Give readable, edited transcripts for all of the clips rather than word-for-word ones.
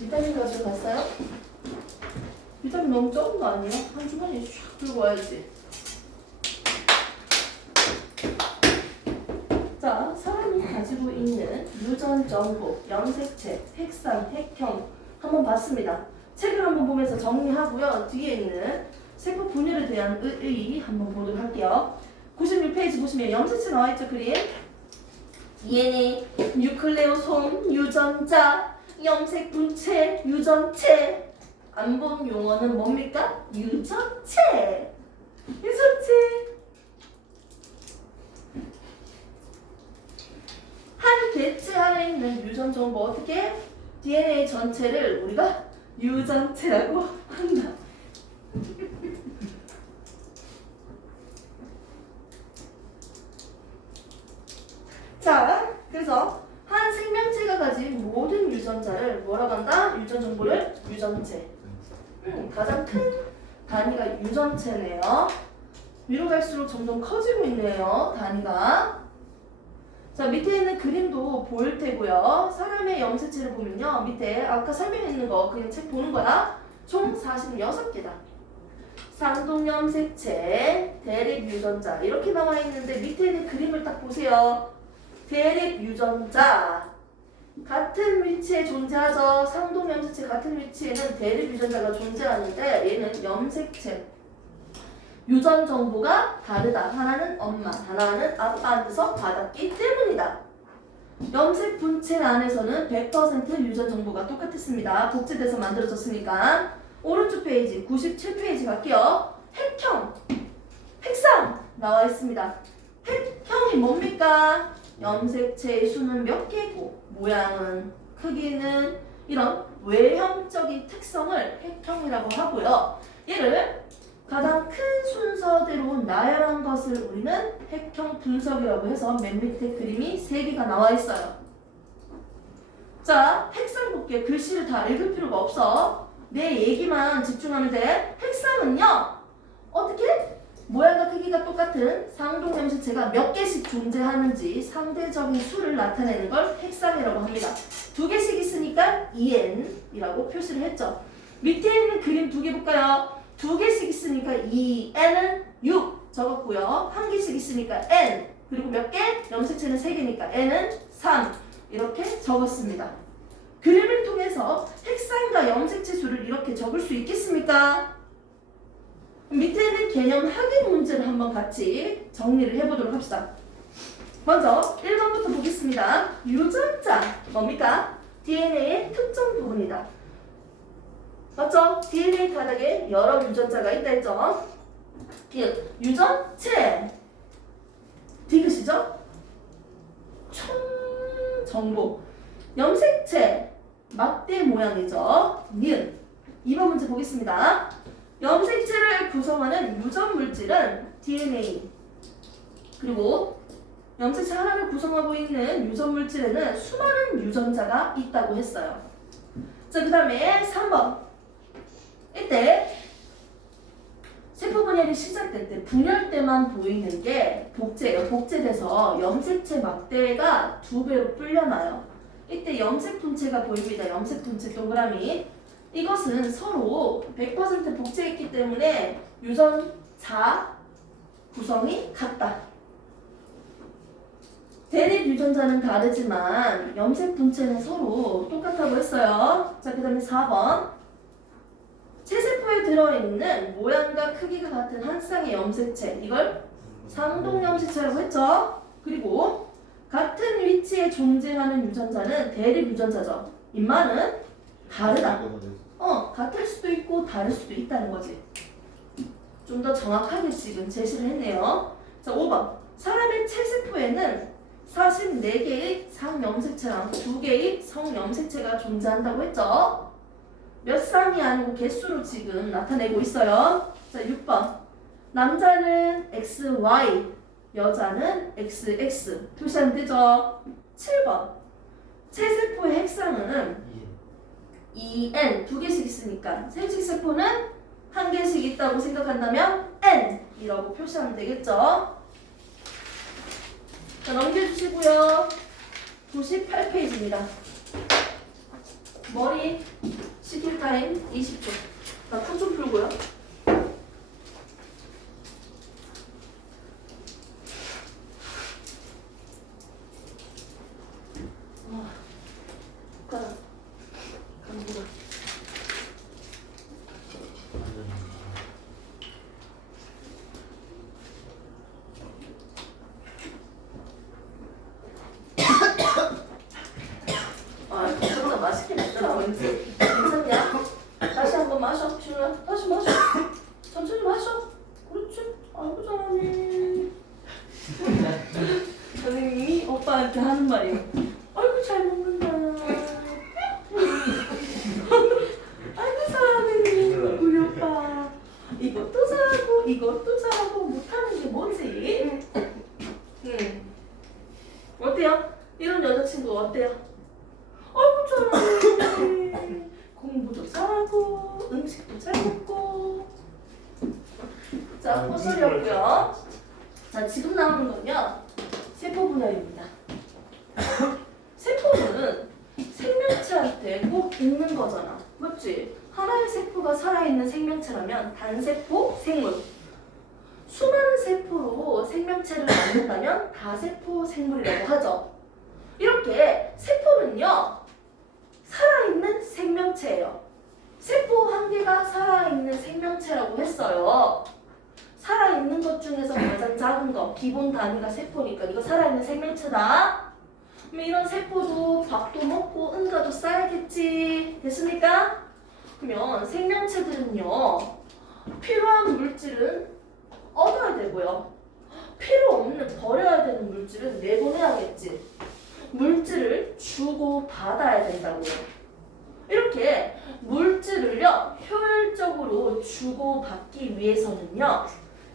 비타민 가져갔어요? 비타민 너무 적은 거 아니에요? 한 주머니 쫙 들고 와야지. 자, 사람이 가지고 있는 유전 정보, 염색체, 핵산, 핵형 한번 봤습니다. 책을 한번 보면서 정리하고요. 뒤에 있는 세포 분열에 대한 의의 한번 보도록 할게요. 96페이지 보시면 염색체 나와있죠, 그림? DNA, 뉴클레오솜, 유전자, 염색 분체, 유전체. 안 본 용어는 뭡니까? 유전체. 유전체. 한 개체 안에 있는 유전 정보 어떻게? DNA 전체를 우리가 유전체라고 한다. 자, 그래서 한 생명체가 가진 모든 유전자를 뭐라고 한다? 유전 정보를 유전체. 가장 큰 단위가 유전체네요. 위로 갈수록 점점 커지고 있네요, 단위가. 자, 밑에 있는 그림도 보일 테고요. 사람의 염색체를 보면요. 밑에 아까 설명했는 거 그냥 책 보는 거야. 총 46개다. 상동 염색체, 대립 유전자 이렇게 나와 있는데 밑에 있는 그림을 딱 보세요. 대립 유전자 같은 위치에 존재하죠. 상동 염색체 같은 위치에는 대립 유전자가 존재하는데 얘는 염색체 유전 정보가 다르다. 하나는 엄마, 하나는 아빠한테서 받았기 때문이다. 염색 분체 안에서는 100% 유전 정보가 똑같았습니다. 복제돼서 만들어졌으니까. 오른쪽 페이지 97페이지 갈게요. 핵형, 핵상 나와 있습니다. 핵형이 뭡니까? 염색체의 수는 몇 개고 모양은, 크기는 이런 외형적인 특성을 핵형이라고 하고요. 얘를 가장 큰 순서대로 나열한 것을 우리는 핵형 분석이라고 해서 맨 밑에 그림이 3개가 나와 있어요. 자, 핵상 볼게. 글씨를 다 읽을 필요가 없어. 내 얘기만 집중하면 돼. 핵상은요, 어떻게? 모양과 크기가 똑같은 상동 염색체가 몇 개씩 존재하는지 상대적인 수를 나타내는 걸 핵상이라고 합니다. 2개씩 있으니까 2n이라고 표시를 했죠. 밑에 있는 그림 2개 볼까요? 2개씩 있으니까 2n은 6 적었고요. 1개씩 있으니까 n, 그리고 몇 개? 염색체는 3개니까 n은 3 이렇게 적었습니다. 그림을 통해서 핵상과 염색체 수를 이렇게 적을 수 있겠습니까? 밑에 있는 개념 확인 문제를 한번 같이 정리를 해보도록 합시다. 먼저 1번부터 보겠습니다. 유전자 뭡니까? DNA의 특정 부분이다. 맞죠? DNA 가닥에 여러 유전자가 있다 했죠? 유전체 디귿이죠? 총 정보 염색체 막대 모양이죠? 니은 2번 문제 보겠습니다. 염색체를 구성하는 유전 물질은 DNA 그리고 염색체 하나를 구성하고 있는 유전 물질에는 수많은 유전자가 있다고 했어요. 자, 그 다음에 3번 이때 세포 분열이 시작될 때 분열 때만 보이는 게 복제예요. 복제돼서 염색체 막대가 2배로 불려나요. 이때 염색 분체가 보입니다. 염색 분체 동그라미. 이것은 서로 100% 복제했기 때문에 유전자 구성이 같다. 대립 유전자는 다르지만 염색 분체는 서로 똑같다고 했어요. 자, 그 다음에 4번 체세포에 들어있는 모양과 크기가 같은 한 쌍의 염색체, 이걸 상동 염색체라고 했죠. 그리고 같은 위치에 존재하는 유전자는 대립 유전자죠. 임마는 다르다. 같을 수도 있고 다를 수도 있다는 거지. 좀 더 정확하게 지금 제시를 했네요. 자, 5번 사람의 체세포에는 44개의 상염색체랑 2개의 성염색체가 존재한다고 했죠. 몇 쌍이 아니고 개수로 지금 나타내고 있어요. 자, 6번 남자는 XY, 여자는 XX 표시하면 되죠. 7번 체세포의 핵상은 2n 2개씩 있으니까 생식세포는 1개씩 있다고 생각한다면 n이라고 표시하면 되겠죠. 자, 넘겨주시고요. 98페이지입니다. 머리 시킬 타임 20초. 나 코 좀 풀고요. 진짜 맛있게 먹더라. 왠지 괜찮냐? 다시 한번 마셔. 시우야 다시 마셔. 천천히 마셔. 그렇지. 아이고 잘하네. 선생님이 오빠한테 하는 말이에요. 아이고 잘 먹는다. 아이고 잘하네 우리 오빠. 이것도 잘하고 이것도 잘하고 못하는 게 뭐지? 어때요? 이런 여자친구 어때요? 아이고 잘하네. 공부도 잘하고 음식도 잘 먹고. 자, 헛소리였고요. 자, 지금 나오는 건요 세포 분열입니다. 세포는 생명체한테 꼭 있는 거잖아. 맞지? 하나의 세포가 살아있는 생명체라면 단세포 생물. 수많은 세포로 생명체를 만든다면 다세포 생물이라고 하죠. 이렇게 세포는요 살아있는 생명체예요. 세포 한 개가 살아있는 생명체라고 했어요. 살아있는 것 중에서 가장 작은 거 기본 단위가 세포니까 이거 살아있는 생명체다. 그럼 이런 세포도 밥도 먹고 응가도 쌓야겠지. 됐습니까? 그러면 생명체들은요 필요한 물질은 얻어야 되고요 필요 없는 버려야 되는 물질은 내보내야겠지. 물질을 주고 받아야 된다고요. 이렇게 물질을요 효율적으로 주고 받기 위해서는요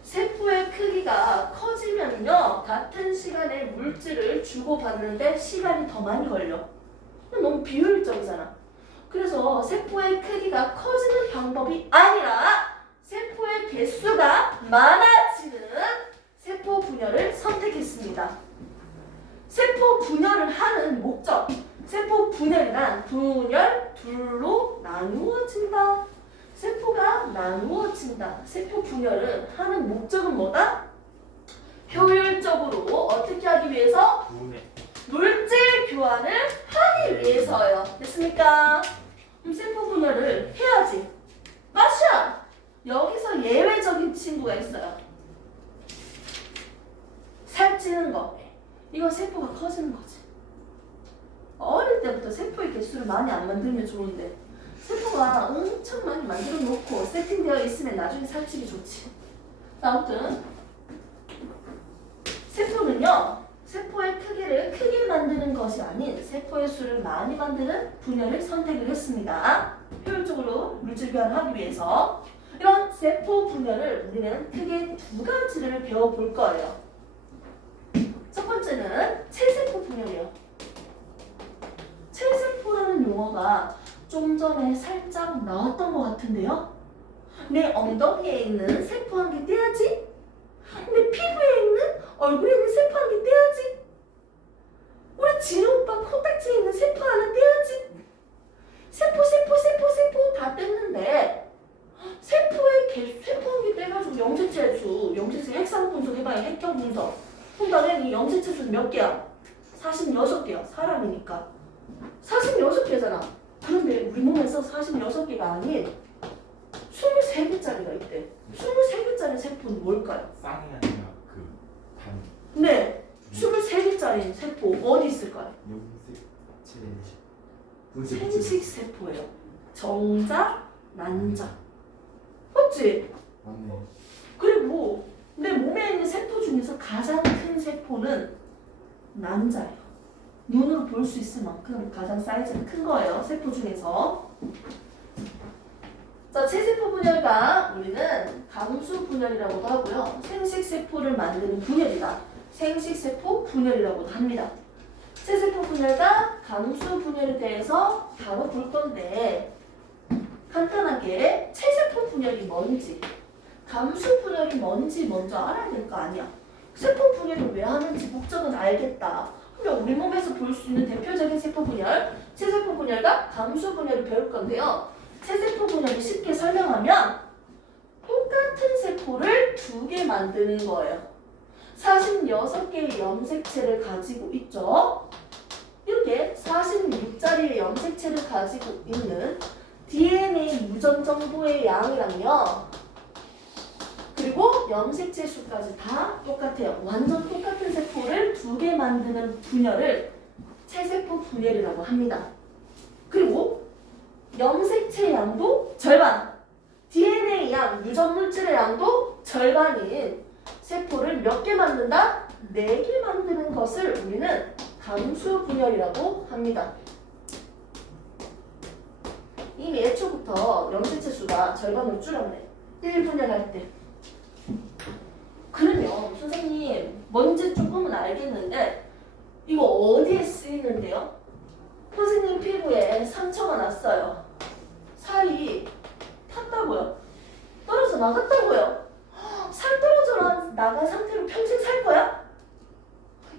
세포의 크기가 커지면요 같은 시간에 물질을 주고 받는데 시간이 더 많이 걸려. 너무 비효율적이잖아. 그래서 세포의 크기가 커지는 방법이 아니라 세포의 개수가 많아지는 세포 분열을 선택했습니다. 세포 분열을 하는 목적. 세포 분열이란 분열 둘로 나누어진다. 세포가 나누어진다. 세포 분열을 하는 목적은 뭐다? 효율적으로 어떻게 하기 위해서? 물질 교환을 하기 위해서요. 됐습니까? 그럼 세포 분열을 해야지. 맞아! 여기서 예외적인 친구가 있어요. 살찌는 거. 이거 세포가 커지는 거지. 어릴 때부터 세포의 개수를 많이 안 만들면 좋은데 세포가 엄청 많이 만들어 놓고 세팅되어 있으면 나중에 살찌기 좋지. 아무튼 세포는요 세포의 크기를 크게 만드는 것이 아닌 세포의 수를 많이 만드는 분열을 선택을 했습니다. 효율적으로 물질 교환하기 위해서. 이런 세포 분열을 우리는 크게 두 가지를 배워볼 거예요. 첫 번째는 체세포 분열이에요. 체세포라는 용어가 좀 전에 살짝 나왔던 것 같은데요. 내 엉덩이에 있는 세포 한 개 떼야지. 내 피부에 있는 얼굴에 있는 세포 한 개 떼야지. 우리 진우 오빠 코딱지에 있는 세포 하나 떼야지. 세포 다 뗐는데 세포의 개수, 세포 한 개 떼가지고 염색체 수, 염색체 핵상 분석해봐요. 핵경 분석. 그럼 나는 이 염색체 수는 몇 개야? 46개야. 사람이니까. 46개잖아. 그런데 우리 몸에서 46개가 아닌 23개짜리가 있대. 23개짜리 세포는 뭘까요? 쌍이 아니라 그 단. 네. 23개짜리 세포 어디 있을까요? 생식세포예요. 정자, 난자. 맞지? 맞네. 그리고 내 몸에 있는 세포 중에서 가장 큰 세포는 난자예요. 눈으로 볼 수 있을 만큼 가장 사이즈가 큰 거예요. 세포 중에서. 자, 체세포 분열과 우리는 감수 분열이라고도 하고요. 생식세포를 만드는 분열이다. 생식세포 분열이라고도 합니다. 체세포 분열과 감수 분열에 대해서 다뤄볼 건데 간단하게 체세포 분열이 뭔지 감수 분열이 뭔지 먼저 알아야 될 거 아니야. 세포 분열을 왜 하는지 목적은 알겠다. 그러면 우리 몸에서 볼 수 있는 대표적인 세포 분열, 체세포 분열 분열과 감수 분열을 배울 건데요. 세세포 분열을 쉽게 설명하면 똑같은 세포를 2개 만드는 거예요. 46개의 염색체를 가지고 있죠. 이렇게 46자리의 염색체를 가지고 있는 DNA 유전 정보의 양이랑요. 그리고 염색체 수까지 다 똑같아요. 완전 똑같은 세포를 2개 만드는 분열을 체세포 분열이라고 합니다. 그리고 염색체 양도 절반, DNA 양, 유전 물질의 양도 절반인 세포를 몇 개 만든다? 4개 만드는 것을 우리는 감수 분열이라고 합니다. 이미 애초부터 염색체 수가 절반으로 줄었네. 1분열할 때. 그러면 선생님 뭔지 조금은 알겠는데 이거 어디에 쓰이는데요? 선생님 피부에 상처가 났어요. 살이 탔다고요? 떨어져 나갔다고요? 살 떨어져 나간 상태로 평생 살 거야?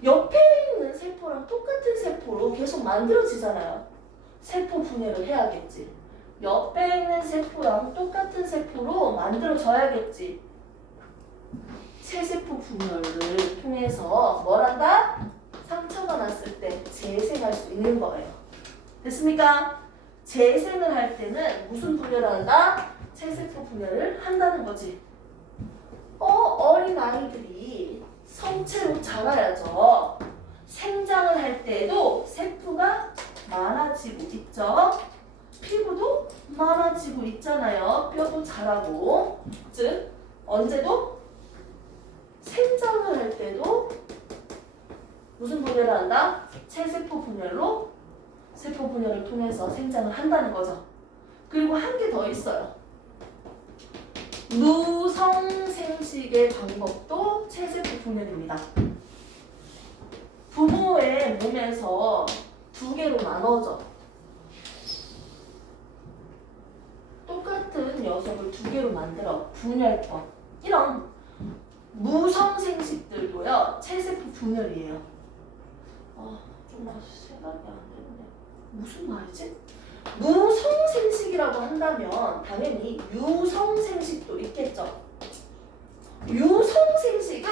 옆에 있는 세포랑 똑같은 세포로 계속 만들어지잖아요. 세포 분열을 해야겠지. 옆에 있는 세포랑 똑같은 세포로 만들어져야겠지. 체세포 분열을 통해서 뭘 한다? 상처가 났을 때 재생할 수 있는 거예요. 됐습니까? 재생을 할 때는 무슨 분열을 한다? 체세포 분열을 한다는 거지. 어린 아이들이 성체로 자라야죠. 생장을 할 때도 세포가 많아지고 있죠. 피부도 많아지고 있잖아요. 뼈도 자라고. 즉 언제도 생장을 할 때도 무슨 분열을 한다? 체세포 분열로 세포 분열을 통해서 생장을 한다는 거죠. 그리고 한 개 더 있어요. 누성생식의 방법도 체세포 분열입니다. 부모의 몸에서 2개로 나눠져. 똑같은 녀석을 2개로 만들어 분열법. 이런 무성생식들도요 체세포 분열이에요. 좀 생각이 안 되는데 무슨 말이지? 무성생식이라고 한다면 당연히 유성생식도 있겠죠. 유성생식은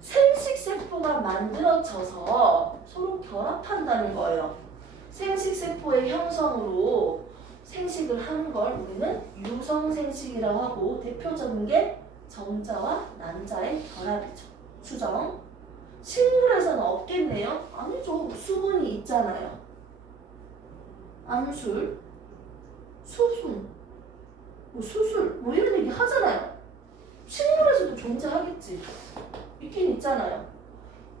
생식세포가 만들어져서 서로 결합한다는 거예요. 생식세포의 형성으로 생식을 하는 걸 우리는 유성생식이라고 하고 대표적인 게 정자와 난자의 결합이죠. 수정. 식물에서는 없겠네요? 아니죠. 수분이 있잖아요. 암술, 수순, 수술 이런 얘기 하잖아요. 식물에서도 존재하겠지. 있긴 있잖아요.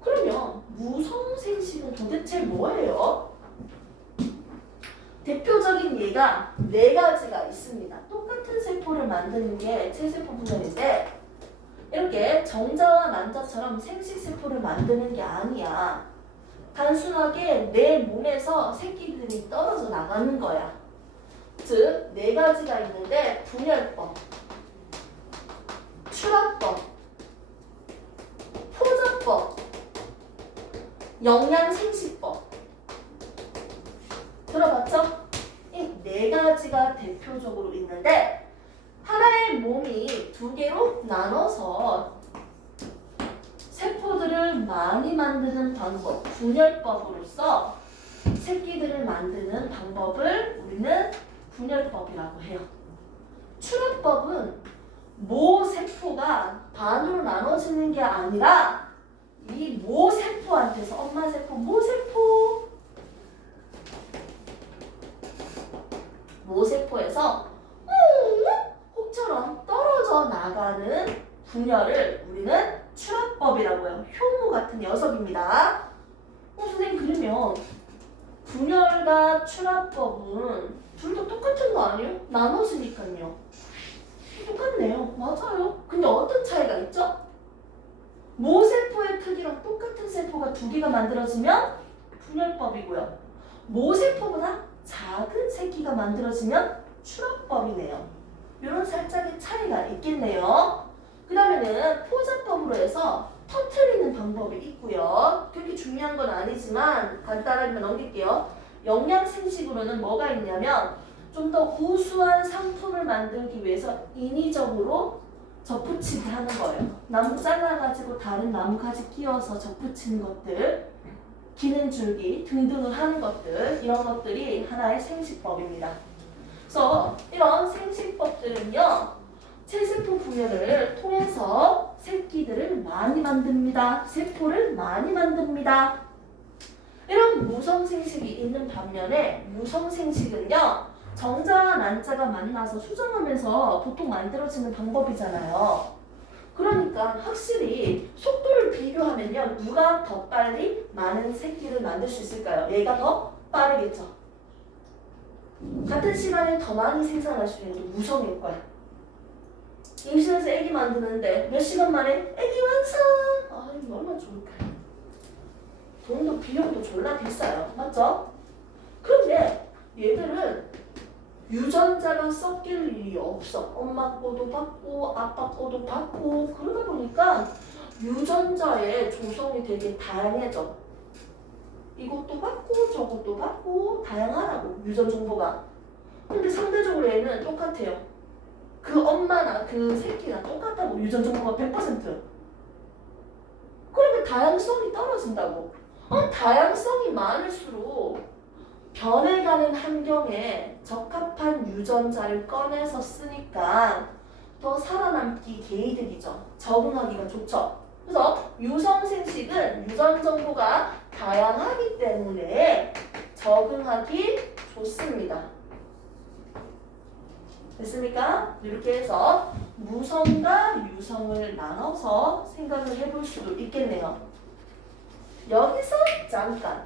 그러면 무성생식은 도대체 뭐예요? 대표적인 예가 4가지가 있습니다. 똑같은 세포를 만드는 게 체세포 분열인데 이렇게 정자와 난자처럼 생식세포를 만드는 게 아니야. 단순하게 내 몸에서 새끼들이 떨어져 나가는 거야. 즉 4가지가 있는데 분열법, 출합법, 포자법, 영양생식법. 들어봤죠? 이 4가지가 대표적으로 있는데 하나의 몸이 2개로 나눠서 세포들을 많이 만드는 방법, 분열법으로서 새끼들을 만드는 방법을 우리는 분열법이라고 해요. 출합법은 모세포가 반으로 나눠지는 게 아니라 이 모세포한테서 엄마 세포, 모세포에서 혹처럼 떨어져 나가는 분열을 우리는 출합법이라고 해요. 효모 같은 녀석입니다. 선생님 그러면 분열과 출합법은 둘 다 똑같은 거 아니에요? 나눠지니까요. 똑같네요. 맞아요. 근데 어떤 차이가 있죠? 모세포의 크기랑 똑같은 세포가 2개가 만들어지면 분열법이고요. 모세포보다 작은 새끼가 만들어지면 출합법이네요. 이런 살짝의 차이가 있겠네요. 그 다음에는 포자법으로 해서 터트리는 방법이 있고요. 그렇게 중요한 건 아니지만 간단하게 넘길게요. 영양생식으로는 뭐가 있냐면 좀 더 우수한 상품을 만들기 위해서 인위적으로 접붙이기 하는 거예요. 나무 잘라가지고 다른 나무가지 끼워서 접붙이는 것들, 기는 줄기 등등을 하는 것들, 이런 것들이 하나의 생식법입니다. 그래서 이런 생식법들은요, 체세포 분열을 통해서 새끼들을 많이 만듭니다. 세포를 많이 만듭니다. 이런 무성생식이 있는 반면에 유성생식은요, 정자와 난자가 만나서 수정하면서 보통 만들어지는 방법이잖아요. 그러니까 확실히 속도를 비교하면요, 누가 더 빨리 많은 새끼를 만들 수 있을까요? 얘가 더 빠르겠죠. 같은 시간에 더 많이 생산할 수 있는 게 무성일 거야. 임신해서 애기 만드는데 몇 시간 만에 애기 완성! 아, 이거 얼마나 좋을까요? 돈도 비용도 졸라 비싸요. 맞죠? 그런데 얘들은 유전자가 섞일 일이 없어. 엄마 거도 받고 아빠 거도 받고 그러다 보니까 유전자의 조성이 되게 다양해져. 이것도 받고 저것도 받고 다양하다고 유전 정보가. 근데 상대적으로 얘는 똑같아요. 그 엄마나 그 새끼나 똑같다고 유전 정보가 100%. 그러니까 다양성이 떨어진다고. 다양성이 많을수록 변해가는 환경에 적합한 유전자를 꺼내서 쓰니까 더 살아남기 개이득이죠. 적응하기가 좋죠. 그래서 유성생식은 유전 정보가 다양하기 때문에 적응하기 좋습니다. 됐습니까? 이렇게 해서 무성과 유성을 나눠서 생각을 해볼 수도 있겠네요. 여기서 잠깐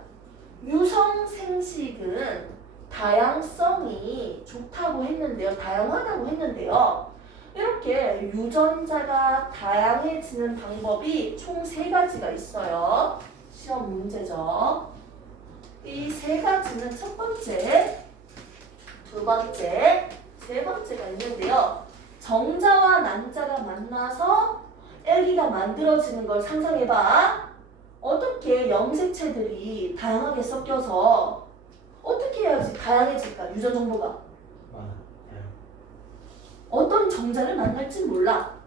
유성생식은 다양성이 좋다고 했는데요. 다양하다고 했는데요. 이렇게 유전자가 다양해지는 방법이 총 3가지가 있어요. 시험 문제죠. 이 3가지는 첫 번째, 두 번째, 세 번째가 있는데요. 정자와 난자가 만나서 아기가 만들어지는 걸 상상해봐. 어떻게 염색체들이 다양하게 섞여서 어떻게 해야지 다양해질까? 유전 정보가 어떤 정자를 만날지 몰라.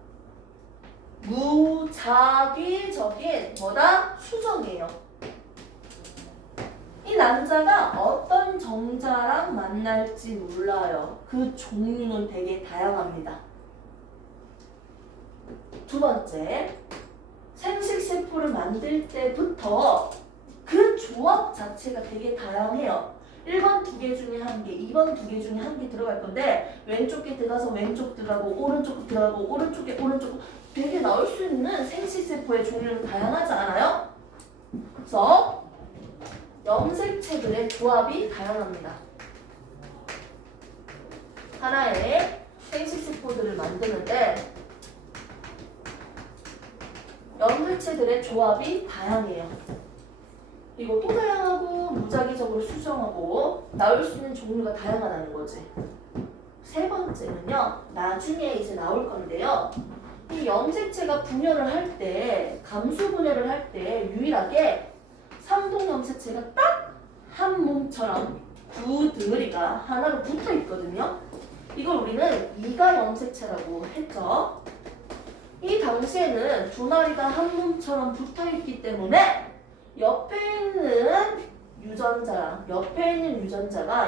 무작위적인 뭐다? 수정이에요. 이 난자가 어떤 정자랑 만날지 몰라요. 그 종류는 되게 다양합니다. 두 번째, 생식세포를 만들 때부터 그 조합 자체가 되게 다양해요. 1번 2개 중에 1개, 2번 2개 중에 1개 들어갈 건데 왼쪽에 들어가서 왼쪽 들어가고 오른쪽 들어가고 오른쪽에 오른쪽 되게 나올 수 있는 생식세포의 종류는 다양하지 않아요? 그래서 염색체들의 조합이 다양합니다. 하나의 생식세포들을 만드는데 염색체들의 조합이 다양해요. 이거 또 다양하고 무작위적으로 수정하고 나올 수 있는 종류가 다양하다는 거지. 세 번째는요, 나중에 이제 나올 건데요. 이 염색체가 분열을 할 때, 감수 분열을 할 때 유일하게 삼동 염색체가 딱 한 몸처럼 두 덩어리가 하나로 붙어 있거든요. 이걸 우리는 이가 염색체라고 했죠. 이 당시에는 두 마리가 한 몸처럼 붙어 있기 때문에 옆에 있는 유전자가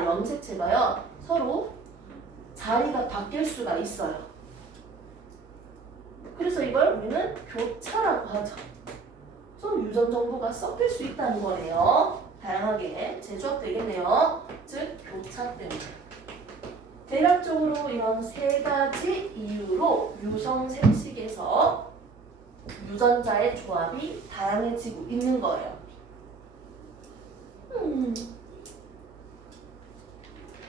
염색체가요 서로 자리가 바뀔 수가 있어요. 그래서 이걸 우리는 교차라고 하죠. 그래서 유전 정보가 섞일 수 있다는 거네요. 다양하게 재조합되겠네요. 즉 교차 때문에. 대략적으로 이런 3가지 이유로 유성생식에서 유전자의 조합이 다양해지고 있는 거예요.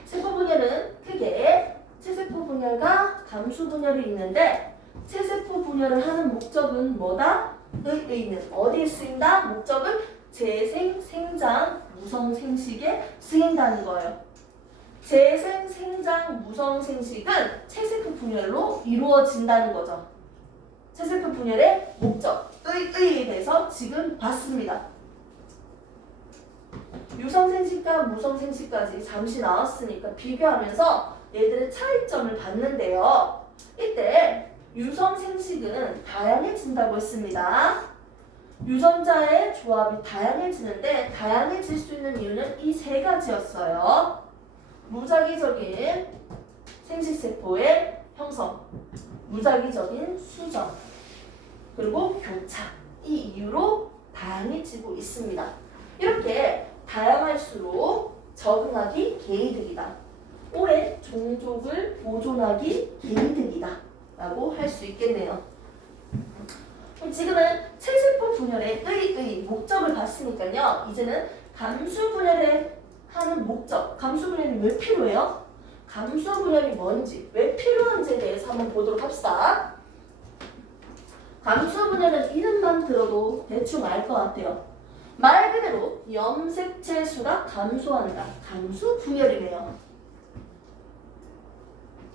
세포 분열은 크게 체세포 분열과 감수 분열이 있는데 체세포 분열을 하는 목적은 뭐다? 의는 어디에 쓰인다? 목적은 재생, 생장, 무성 생식에 쓰인다는 거예요. 재생, 생장, 무성 생식은 체세포 분열로 이루어진다는 거죠. 체세포 분열의 목적, 의에 대해서 지금 봤습니다. 유성생식과 무성생식까지 잠시 나왔으니까 비교하면서 얘들의 차이점을 봤는데요. 이때 유성생식은 다양해진다고 했습니다. 유전자의 조합이 다양해지는데 다양해질 수 있는 이유는 이 세 가지였어요. 무작위적인 생식세포의 형성, 무작위적인 수정, 그리고 교차. 이 이유로 다양해지고 있습니다. 이렇게 다양할수록 적응하기 개이득이다. 오래 종족을 보존하기 개이득이다. 라고 할 수 있겠네요. 그럼 지금은 체세포 분열의 의 목적을 봤으니까요. 이제는 감수 분열에 하는 목적, 감수 분열이 왜 필요해요? 감수 분열이 뭔지, 왜 필요한지에 대해서 한번 보도록 합시다. 감수 분열은 이름만 들어도 대충 알 것 같아요. 말 그대로 염색체 수가 감소한다. 감수 분열이네요.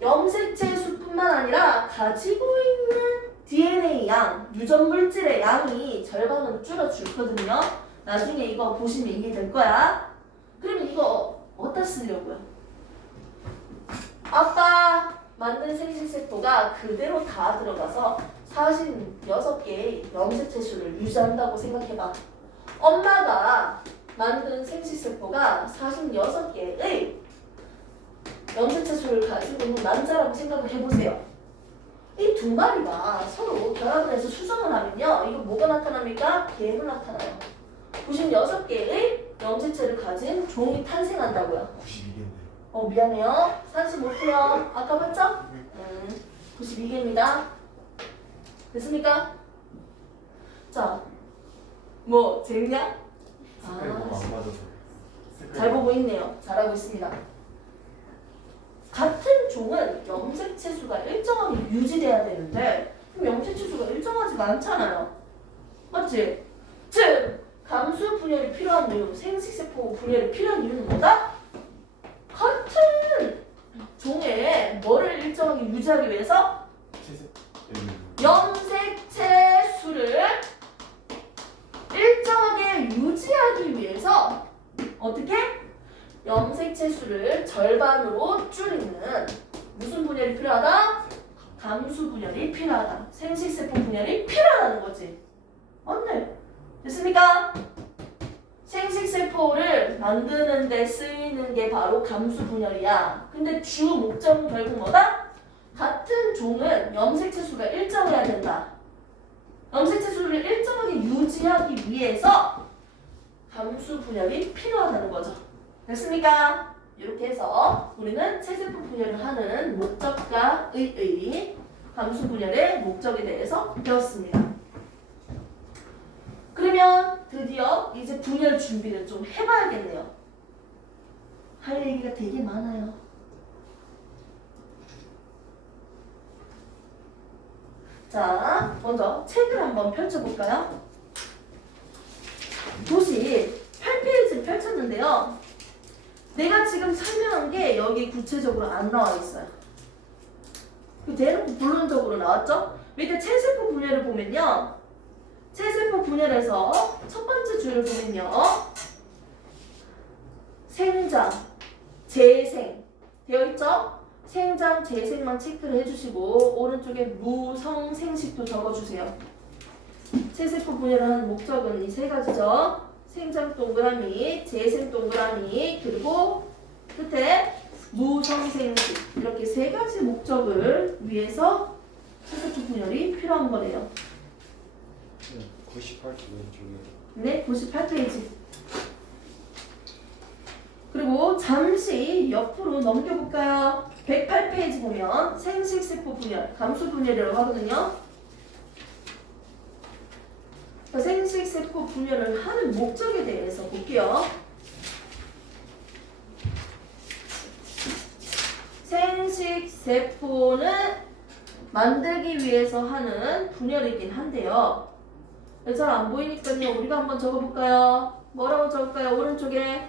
염색체 수뿐만 아니라 가지고 있는 DNA 양, 유전 물질의 양이 절반으로 줄어들거든요. 나중에 이거 보시면 이해될 거야. 그러면 이거 어디다 쓰려고요? 아까 만든 생식세포가 그대로 다 들어가서 46개의 염색체 수를 유지한다고 생각해봐. 엄마가 만든 생식세포가 46개의 염색체 수를 가지고 있는 남자라고 생각을 해보세요. 이 두 마리가 서로 결합을 해서 수정을 하면요. 이거 뭐가 나타납니까? 개로 나타나요. 96개의 염색체를 가진 종이 탄생한다고요. 92개인데. 미안해요. 산수 못해요. 아까 봤죠? 92개입니다. 됐습니까? 자, 뭐 재밌냐? 색깔이 너무 안 맞아서. 잘 보고 있네요. 잘하고 있습니다. 같은 종은 염색체 수가 일정하게 유지돼야 되는데 그럼 염색체 수가 일정하지가 않잖아요. 맞지? 즉, 감수 분열이 필요한 이유, 생식세포 분열이 필요한 이유는 뭐다? 같은 종의 뭐를 일정하게 유지하기 위해서? 염색체 수를 일정하게 유지하기 위해서 어떻게? 염색체 수를 절반으로 줄이는 무슨 분열이 필요하다? 감수 분열이 필요하다. 생식세포 분열이 필요하다는 거지. 맞네. 됐습니까? 생식세포를 만드는 데 쓰이는 게 바로 감수 분열이야. 근데 주 목적은 결국 뭐다? 같은 종은 염색체 수가 일정해야 된다. 염색체 수를 일정하게 유지하기 위해서 감수 분열이 필요하다는 거죠. 됐습니까? 이렇게 해서 우리는 체세포 분열을 하는 목적과 의 감수 분열의 목적에 대해서 배웠습니다. 그러면 드디어 이제 분열 준비를 좀 해봐야겠네요. 할 얘기가 되게 많아요. 자, 먼저 책을 한번 펼쳐볼까요? 98페이지를 펼쳤는데요. 내가 지금 설명한 게 여기 구체적으로 안 나와 있어요. 대놓고 본론적으로 나왔죠? 밑에 체세포 분열을 보면요. 체세포 분열에서 첫 번째 줄을 보면요. 생장, 재생 되어 있죠? 생장, 재생만 체크를 해주시고 오른쪽에 무성생식도 적어주세요. 체세포 분열을 하는 목적은 이 세 가지죠. 생장 동그라미, 재생 동그라미, 그리고 끝에 무성생식 이렇게 세 가지 목적을 위해서 체세포 분열이 필요한 거네요. 98쪽 왼쪽에. 네, 98페이지. 그리고 잠시 옆으로 넘겨볼까요? 108페이지 보면 생식세포 분열, 감수 분열이라고 하거든요. 생식세포 분열을 하는 목적에 대해서 볼게요. 생식세포는 만들기 위해서 하는 분열이긴 한데요. 잘 안 보이니까요. 우리가 한번 적어볼까요? 뭐라고 적을까요? 오른쪽에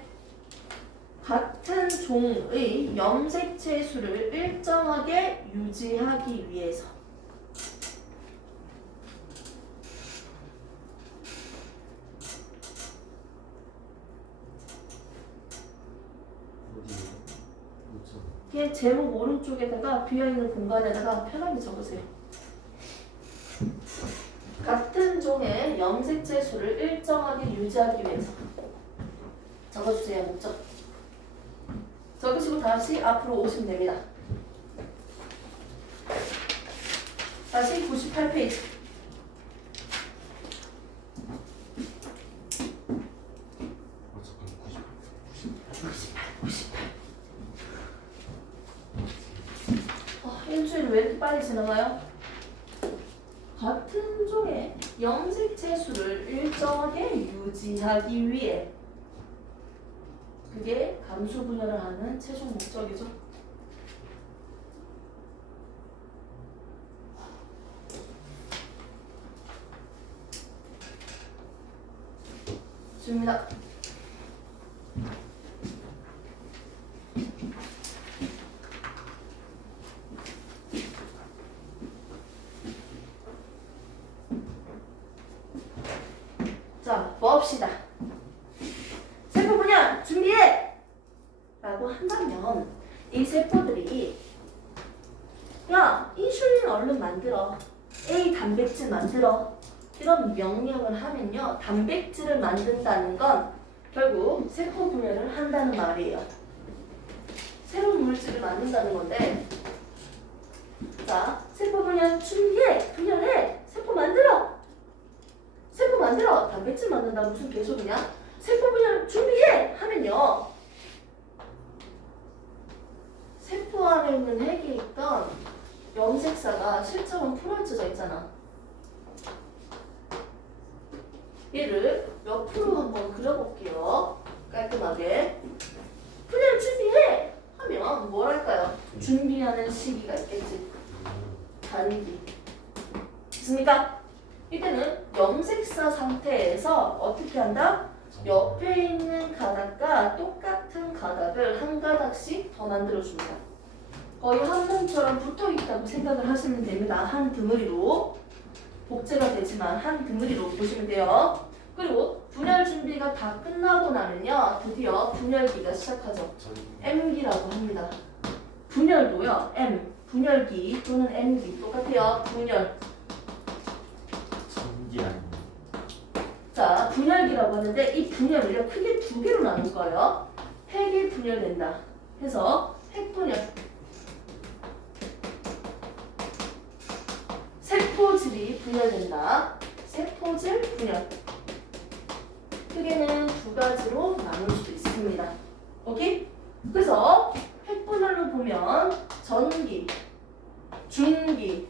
같은 종의 염색체 수를 일정하게 유지하기 위해서. 없죠. 이게 제목 오른쪽에다가 비어있는 공간에다가 편하게 적으세요. 같은 종의 염색체 수를 일정하게 유지하기 위해서 적어주세요. 목적. 적으시고 다시 앞으로 오시면 됩니다. 다시 98페이지. 잠깐 98. 일주일이 왜 이렇게 빨리 지나가요? 같은 종의 염색체 수를 일정하게 유지하기 위해 그게 감수 분열을 하는 최종 목적이죠. 줍니다. 자, 봅시다. 세포 분열 준비해! 라고 한다면 이 세포들이 야, 인슐린 얼른 만들어. A 단백질 만들어. 이런 명령을 하면요. 단백질을 만든다는 건 결국 세포 분열을 한다는 말이에요. 새로운 물질을 만든다는 건데 자, 세포 분열 준비해! 분열해! 세포 만들어! 세포 만들어! 단백질 만든다 무슨 개소리냐? 세포 분열 준비해! 하면요. 세포 안에 있는 핵에 있던 염색사가 실처럼 풀어져져 있잖아. 얘를 옆으로 한번 그려볼게요. 깔끔하게. 분열 준비해! 하면 뭐랄까요? 준비하는 시기가 있겠지. 단기. 됐습니까? 이때는 염색사 상태에서 어떻게 한다? 옆에 있는 가닥과 똑같은 가닥을 한 가닥씩 더 만들어줍니다. 거의 한 몸처럼 붙어있다고 생각을 하시면 됩니다. 한 덩어리로. 복제가 되지만 한 덩어리로 보시면 돼요. 그리고 분열 준비가 다 끝나고 나면요. 드디어 분열기가 시작하죠. M기라고 합니다. 분열도요. M. 분열기 또는 M기 똑같아요. 분열. 전기 아닙니다. 자, 분열기라고 하는데 이 분열을요. 크게 두 개로 나눌 거예요. 핵이 분열된다. 해서 핵분열. 세포질이 분열된다. 세포질 분열. 크게는 두 가지로 나눌 수 있습니다. 오케이? 그래서 핵분열로 보면 전기, 중기,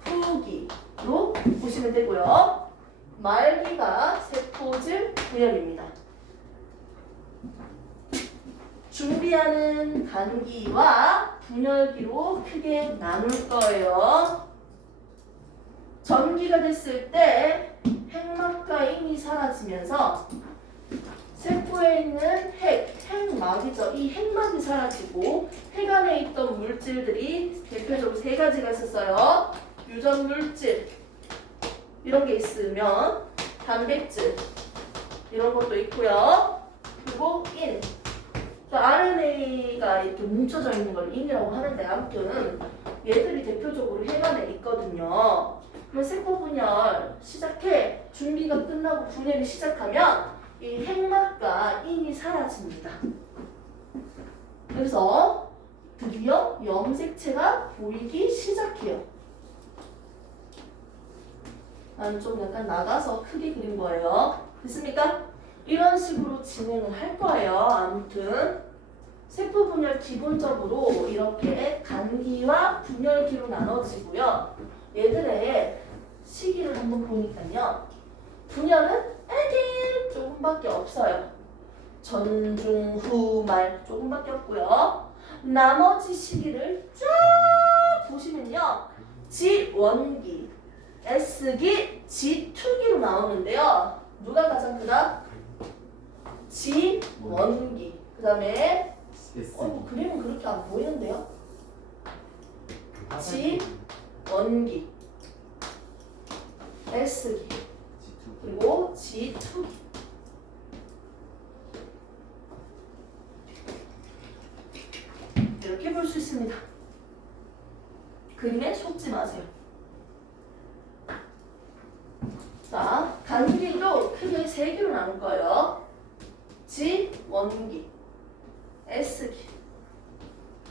후기로 보시면 되고요. 말기가 세포질 분열입니다. 준비하는 단기와 분열기로 크게 나눌 거예요. 전기가 됐을 때 핵막과 인이 사라지면서 세포에 있는 핵막이죠. 이 핵막이 사라지고 핵 안에 있던 물질들이 대표적으로 세 가지가 있었어요. 유전 물질 이런 게 있으면 단백질 이런 것도 있고요. 그리고 인. RNA가 이렇게 뭉쳐져 있는 걸 인이라고 하는데 아무튼 얘들이 대표적으로 핵 안에 있거든요. 그럼 세포 분열 시작해. 준비가 끝나고 분열이 시작하면 이 핵막과 인이 사라집니다. 그래서 드디어 염색체가 보이기 시작해요. 나는 좀 약간 나가서 크게 그린 거예요. 됐습니까? 이런 식으로 진행을 할 거예요. 아무튼 세포 분열 기본적으로 이렇게 간기와 분열기로 나눠지고요. 얘들의 시기를 한번 보니까요. 분열은 애기 조금밖에 없어요. 전, 중, 후, 말 조금밖에 없고요. 나머지 시기를 쫙 보시면요. 지원기, S기, G2기로 나오는데요. 누가 가장 크다? 지원기. 그 다음에 그림은 그렇게 안 보이는데요. 지원기, S기, 그리고 G2기. 이렇게 볼 수 있습니다. 그림에 속지 마세요. 자, 간기도 크게 세 개로 나눌 거예요. G, 원기, S기,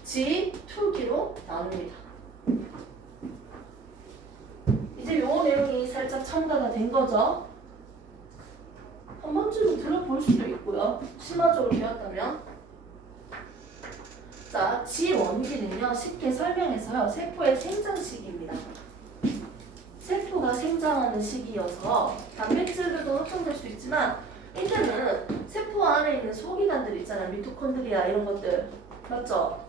G, 투기로 나눕니다. 이제 요 내용이 살짝 첨가가 된 거죠. 한 번쯤은 들어볼 수도 있고요. 심화적으로 배웠다면. 자, G원기는요, 쉽게 설명해서요, 세포의 생장 시기입니다. 세포가 생장하는 시기여서 단백질들도 합성될 수 있지만 이때는 세포 안에 있는 소기관들 있잖아요. 미토콘드리아 이런 것들. 맞죠?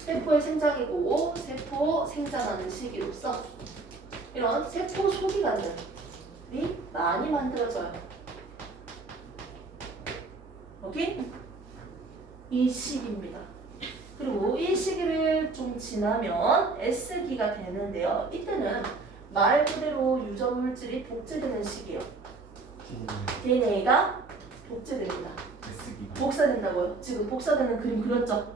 세포의 생장이고 세포 생장하는 시기로서 이런 세포 소기관들이 많이 만들어져요. 오케이? 이 시기입니다. 그리고 이 시기를 좀 지나면 S기가 되는데요. 이때는 말 그대로 유전 물질이 복제되는 시기예요. DNA가 복제됩니다. 복사된다고요. 지금 복사되는 그림 그렸죠?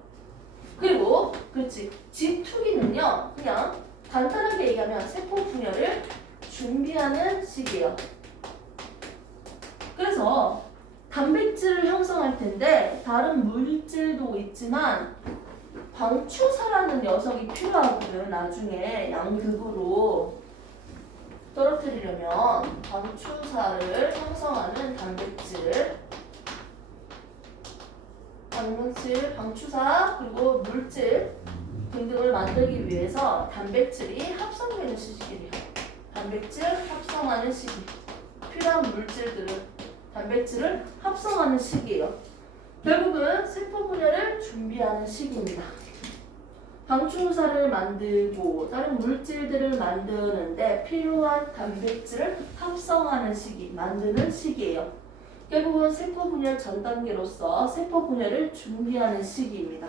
그리고 그렇지. G2기는요. 그냥 간단하게 얘기하면 세포 분열을 준비하는 시기예요. 그래서 단백질을 형성할 텐데 다른 물질도 있지만 방추사라는 녀석이 필요하거든. 나중에 양극으로 떨어뜨리려면 방추사를 형성하는 단백질, 방추사 그리고 물질 등등을 만들기 위해서 단백질이 합성되는 시기예요. 단백질 합성하는 시기. 필요한 물질들을 단백질을 합성하는 시기예요. 결국은 세포 분열을 준비하는 시기입니다. 방추사를 만들고 다른 물질들을 만드는데 필요한 단백질을 합성하는 시기, 만드는 시기예요. 결국은 세포 분열 전 단계로서 세포 분열을 준비하는 시기입니다.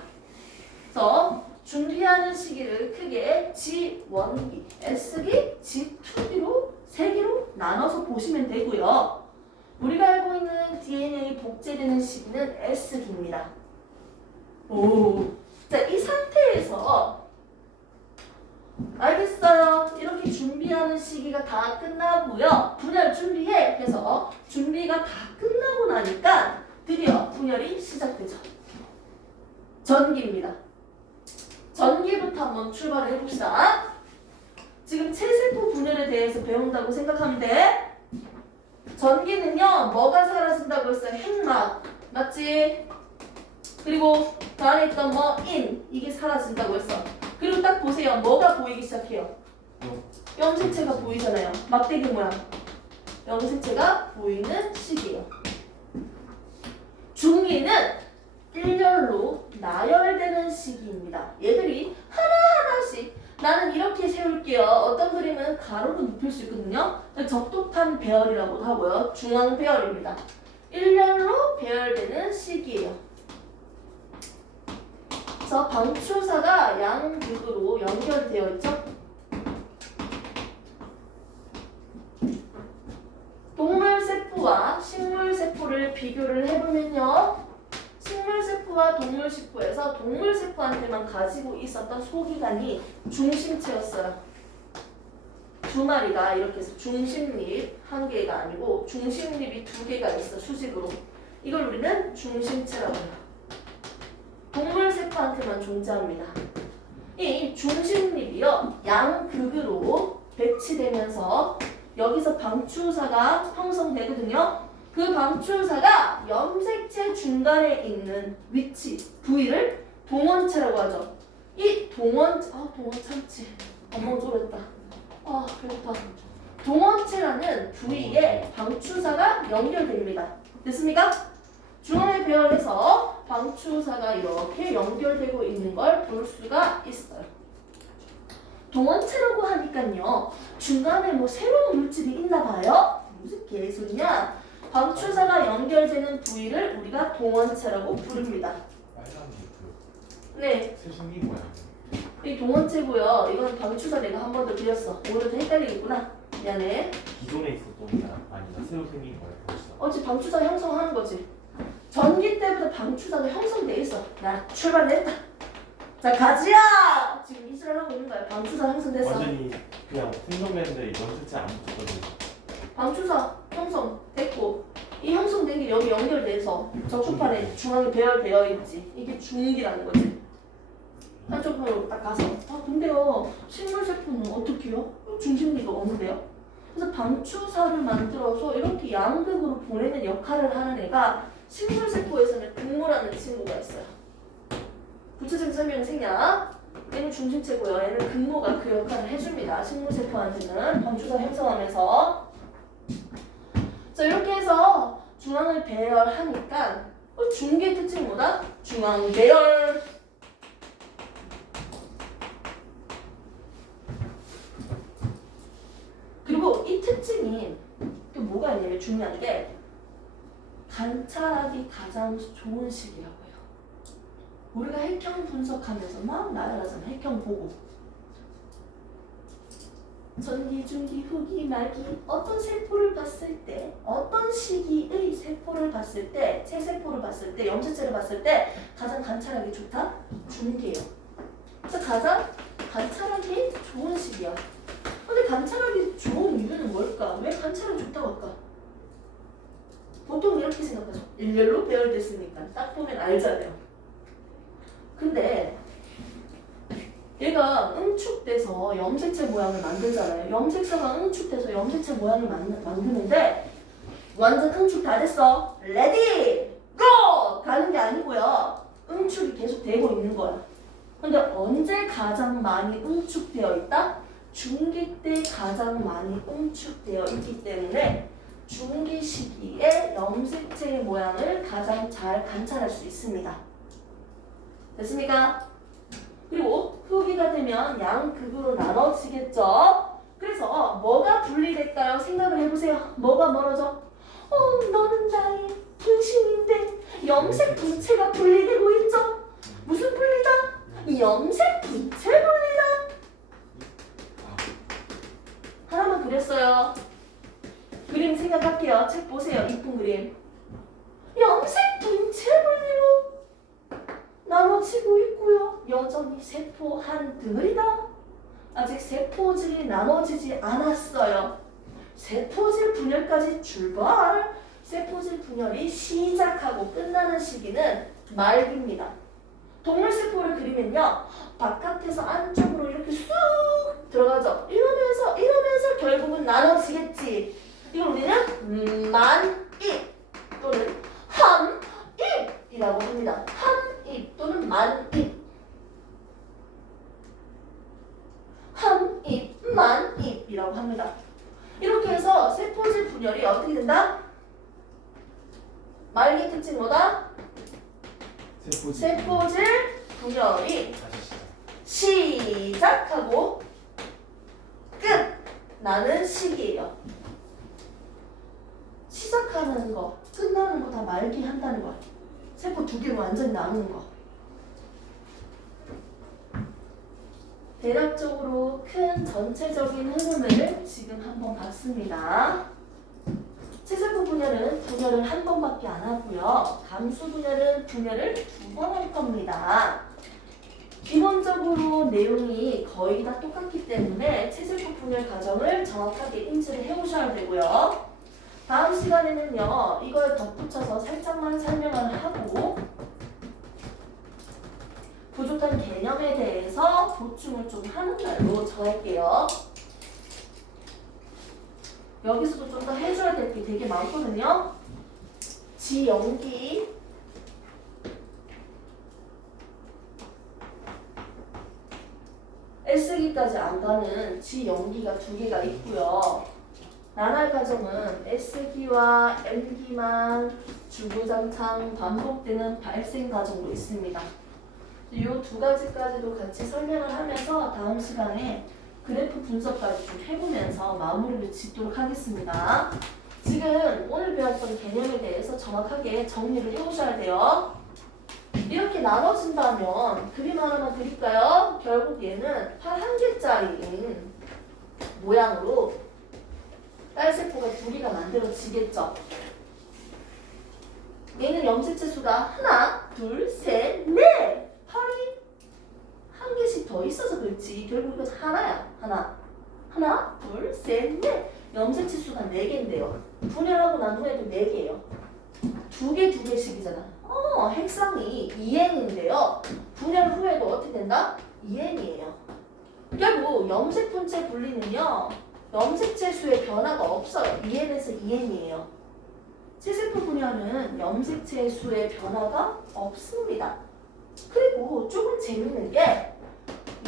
그래서 준비하는 시기를 크게 G1기, S기, G2기로 세 개로 나눠서 보시면 되고요. 우리가 알고 있는 DNA 복제되는 시기는 S기입니다. 자, 이 상태에서 알겠어요. 이렇게 준비하는 시기가 다 끝나고요. 분열 준비해. 그래서 준비가 다 끝나고 나니까 드디어 분열이 시작되죠. 전기입니다. 전기부터 한번 출발을 해봅시다. 지금 체세포 분열에 대해서 배운다고 생각하면 돼. 전기는요, 뭐가 사라진다고 했어요? 핵막. 맞지? 그리고 그 안에 있던 이게 사라진다고 했어. 그리고 딱 보세요. 뭐가 보이기 시작해요? 염색체가 보이잖아요. 막대기 모양. 염색체가 보이는 시기예요. 중기는 일렬로 나열되는 시기입니다. 얘들이 하나하나씩 나는 이렇게 세울게요. 어떤 그림은 가로로 눕힐 수 있거든요. 적도판 배열이라고도 하고요. 중앙 배열입니다. 일렬로 배열되는 시기예요. 그래서 방추사가 양극으로 연결되어 있죠. 동물세포와 식물세포를 비교를 해보면요. 식물세포와 동물세포에서 동물세포한테만 가지고 있었던 소기관이 중심체였어요. 두 마리가 이렇게 해서 중심립 한 개가 아니고 중심립이 두 개가 있어. 수직으로. 이걸 우리는 중심체라고 해요. 동물세포한테만 존재합니다. 이 중심립이요. 양극으로 배치되면서 여기서 방추사가 형성되거든요. 그 방추사가 염색체 중간에 있는 위치, 부위를 동원체라고 하죠. 이 동원 참치. 엄마 졸았다. 배고파. 동원체라는 부위에 방추사가 연결됩니다. 됐습니까? 중앙에 배열해서 방추사가 이렇게 연결되고 있는 걸 볼 수가 있어요. 동원체라고 하니까요. 중간에 새로운 물질이 있나 봐요? 무슨 개소리냐? 방추사가 연결되는 부위를 우리가 동원체라고 부릅니다. 네. 새 생긴 모양. 이 동원체고요. 이건 방추사 내가 한 번 더 그렸어. 오늘도 헷갈리겠구나. 미안해. 기존에 있었던 게 아니라 새로 생긴 거예요. 벌써. 방추사 형성하는 거지. 전기 때부터 방추사가 형성돼 있어. 나 출발했다. 자, 가지야! 지금 이슬을 하고 있는 거야. 방추사 형성됐어. 완전히 그냥 생성되는데 연습체 안 붙었거든요. 방추사 형성 됐고, 이 형성된 게 여기 연결돼서 저축판에 중앙에 배열되어 있지. 이게 중기라는 거지. 한쪽으로 딱 가서 근데요 식물세포는 어떻게 해요? 중심기가 없는데요? 그래서 방추사를 만들어서 이렇게 양극으로 보내는 역할을 하는 애가 식물세포에서는 근모라는 친구가 있어요. 구체적인 설명은 생략. 얘는 중심체고요. 얘는 근모가 그 역할을 해줍니다. 식물세포한테는 방추사 형성하면서. 자, 이렇게 해서 중앙을 배열하니까 중기의 특징이 뭐다? 중앙 배열. 그리고 이 특징이 또 뭐가 있냐면 중요한 게 관찰하기 가장 좋은 시기라고 해요. 우리가 획형 분석하면서 막 나열하잖아. 획형 보고 전기, 중기, 후기, 말기 어떤 세포를 봤을 때 어떤 시기의 세포를 봤을 때 체세포를 봤을 때 염색체를 봤을 때 가장 관찰하기 좋다? 중기예요. 그래서 가장 관찰하기 좋은 시기야. 근데 관찰하기 좋은 이유는 뭘까? 왜 관찰하기 좋다고 할까? 보통 이렇게 생각하죠. 일렬로 배열됐으니까 딱 보면 알잖아요. 근데 얘가 응축돼서 염색체 모양을 만들잖아요. 염색체가 응축돼서 염색체 모양을 만드는데 완전 응축 다 됐어. 레디! 고! 가는 게 아니고요. 응축이 계속 되고 있는 거야. 근데 언제 가장 많이 응축되어 있다? 중기 때 가장 많이 응축되어 있기 때문에 중기 시기에 염색체의 모양을 가장 잘 관찰할 수 있습니다. 됐습니까? 그리고 후기가 되면 양극으로 나눠지겠죠? 그래서 뭐가 분리될까요? 생각을 해보세요. 뭐가 멀어져? 너는 나의 분신인데 염색 분체가 분리되고 있죠? 무슨 분리다? 염색 분체 분리다. 하나만 그렸어요. 그림 생각할게요. 책 보세요. 이쁜 그림. 염색 분체 분리로 나눠지고 있고요. 여전히 세포 한 덩어리다. 아직 세포질이 나눠지지 않았어요. 세포질 분열까지 출발. 세포질 분열이 시작하고 끝나는 시기는 말기입니다. 동물 세포를 그리면요, 바깥에서 안쪽으로 이렇게 쑥 들어가죠. 이러면서 결국은 나눠지겠지. 이걸 우리는 만입 또는 함입이라고 합니다. 함입 또는 만입. 함입, 만입이라고 합니다. 이렇게 해서 세포질 분열이 어떻게 된다? 말기 특징 뭐다? 세포질 분열이 시작하고 끝나는 시기예요. 시작하는 거, 끝나는 거 다 말기한다는 거야. 세포 두 개로 완전히 나누는 거. 대략적으로 큰 전체적인 흐름을 지금 한번 봤습니다. 체세포 분열은 한 번밖에 안 하고요. 감수 분열은 분열을 2번 할 겁니다. 기본적으로 내용이 거의 다 똑같기 때문에 체세포 분열 과정을 정확하게 인지를 해오셔야 되고요. 다음 시간에는요, 이걸 덧붙여서 살짝만 설명을 하고 부족한 개념에 대해서 보충을 좀 하는 날로 정할게요. 여기서도 좀 더 해줘야 될 게 되게 많거든요. 지연기, S기까지 안 가는 지연기가 2개가 있고요. 나날 과정은 S기와 M기만 주구장창 반복되는 발생 과정도 있습니다. 이 2가지까지도 같이 설명을 하면서 다음 시간에 그래프 분석까지 좀 해보면서 마무리를 짓도록 하겠습니다. 지금 오늘 배웠던 개념에 대해서 정확하게 정리를 해보셔야 돼요. 이렇게 나눠진다면 그림 하나만 그릴까요? 결국 얘는 팔 1개짜리인 모양으로 딸세포가 2개가 만들어지겠죠. 얘는 염색체 수가 하나, 둘, 셋, 넷! 팔이 많아서 그렇지 결국 이건 하나야. 하나, 둘, 셋, 넷. 염색체 수가 4개인데요. 분열하고 난 후에도 4개예요. 2개씩이잖아. 핵상이 2n인데요. 분열 후에도 어떻게 된다? 2n이에요. 결국 염색 분체 분리는요. 염색체 수의 변화가 없어요. 2n에서 2n이에요. 체세포 분열은 염색체 수의 변화가 없습니다. 그리고 조금 재밌는 게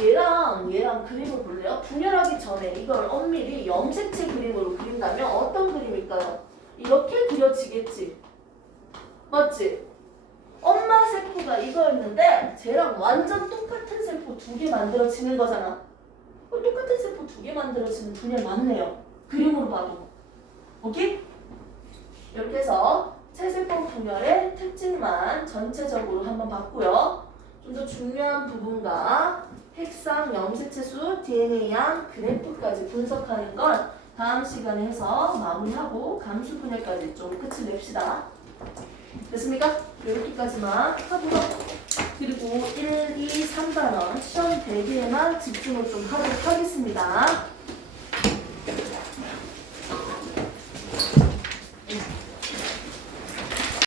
얘랑 그림을 볼래요? 분열하기 전에 이걸 엄밀히 염색체 그림으로 그린다면 어떤 그림일까요? 이렇게 그려지겠지. 맞지? 엄마 세포가 이거였는데 쟤랑 완전 똑같은 세포 2개 만들어지는 거잖아. 똑같은 세포 2개 만들어지는 분열 맞네요. 그림으로 봐도. 오케이? 이렇게 해서 체세포 분열의 특징만 전체적으로 한번 봤고요. 좀 더 중요한 부분과 핵상, 염색체 수, DNA 양, 그래프까지 분석하는 건 다음 시간에 해서 마무리하고 감수 분열까지 좀 끝을 냅시다. 됐습니까? 여기까지만 하고요. 그리고 1, 2, 3단원 시험 대비에만 집중을 좀 하도록 하겠습니다.